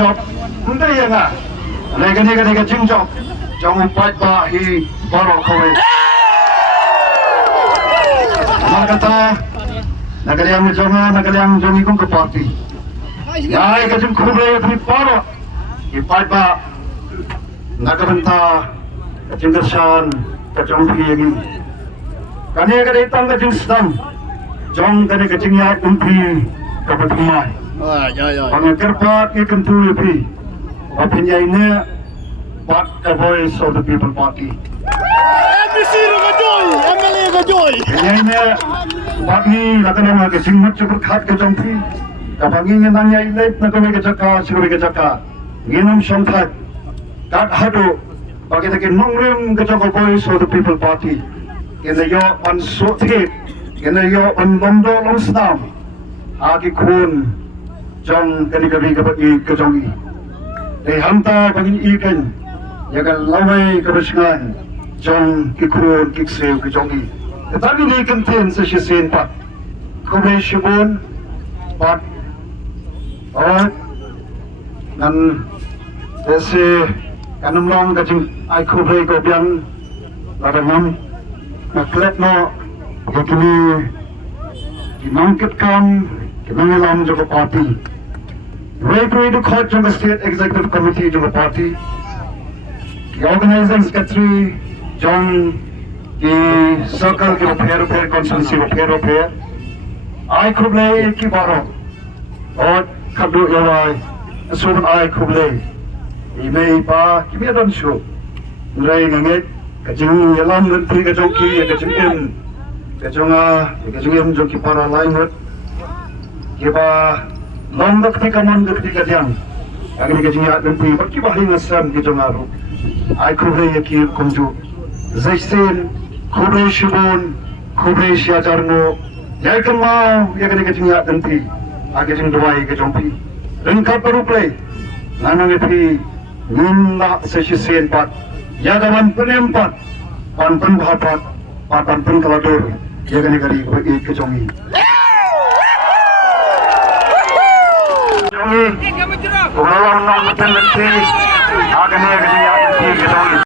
job untuk yang ah lega jing job jangan upat bah hi borok kowe kata nagaliang jonga nagaliang jongi kong ke party ya ka jing kuble hi borok upat bah nagabenta jing kersan ka jong hi yang kani ka datang ka jing sedang jong kani ka jing ya umpi ka patumai Pangkerpat ni tentu lebih. Opinion ini part the voice of the people party. MBC Gajoy, MLA Gajoy. Ini part ni lakukan orang kesingmat cukup khat ke jompi. Kapag ingin nanya ini nak kami kecaka, siapa kecaka. Ginam syampat. Kat hadu bagi tak nongrim kecaka voice of the people party. Kena yo on sotik, kena yo on londo longstam. Agi kun. Jong kani ke jongi. Hanta bangin ikan, yakan lawai kebersihan. Jong kikurun kikseu ke jongi. Tetapi ni contain sesiasin pat. Kubai shibun pat. Nan desi kanam long kacing ai kubai ko biang laranam naklet no yakini kinangkit kam kinangalam jo party. Right to court from the state executive committee to the party. The organizing secretary, John, the circle के repair constituency repair. I could lay की बारों और कब्डू यवाई सुबह I could lay. Ime ipa kimi adan show. Rai nganget kacang yalam nanti kacang ki kacang em kacang em jo ki para lain hot. Kiba long ketika man ketika jang agar ketika dan pui bagi bahari nasam kita ngaruh ai kubre yakir kunju zaisen kubre shibun kubre syajarno yakin mau ya ketika dan pui agar jeng doai ke jompi rengkap baru play nana ngepi ninda sesisen pat ya dalam penempat pan bahpat pan kaladur ya ketika ke jompi Orang nak macam nanti, akan ni akan dia